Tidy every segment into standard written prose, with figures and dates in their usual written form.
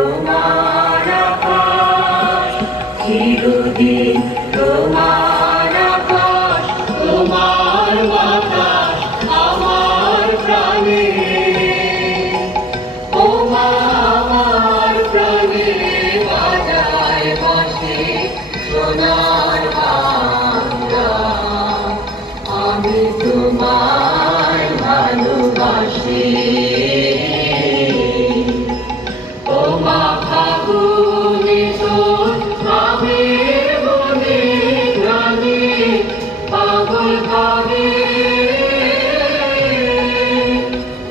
তোমার আকাশ, চিরদিন তোমার আকাশ, তোমার বাতাস আমার প্রাণে। ও মা আমার প্রাণে বাজায় বাঁশি সোনার বাংলা, আমি তোমায় ভালোবাসি। ও মা ফাগুনে তোর আমের বনে গ্রামে পাগল করে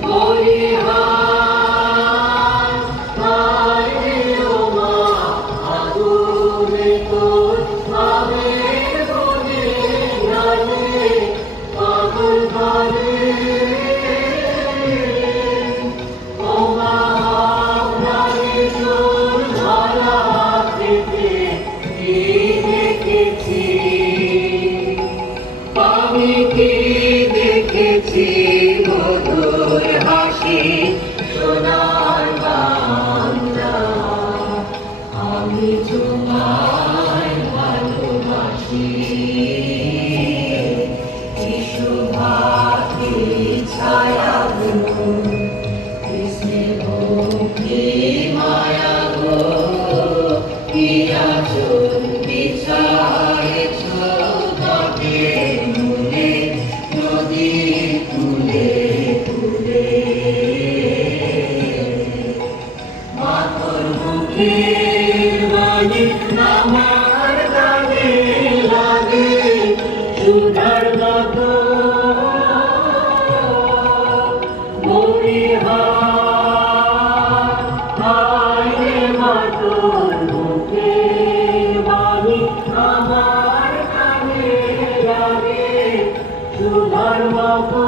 মরিহার। হায় রে ও মা ফাগুনে তোর আমের বনে গ্রামে পাগল করে। ও মা প্রাণে তোর ধরা থেকে কি দেখেছি, আমি কি দেখেছি মধুর হাসি সোনার বাংলা, আমি তোমায় ভালোবাসি। শোভাকে ছায়া গো, স্নেহ কি মায়া গো, কি আঁচল বিছায়েছ তাকে মনে নদীর কূলে কূলে। মাতর মুখের বাণী আমার গানে লাগে সুধার মতো। মরিহার হায় রে মা তোর মুখের বাণী আমার কানে লাগে সুধার মতো।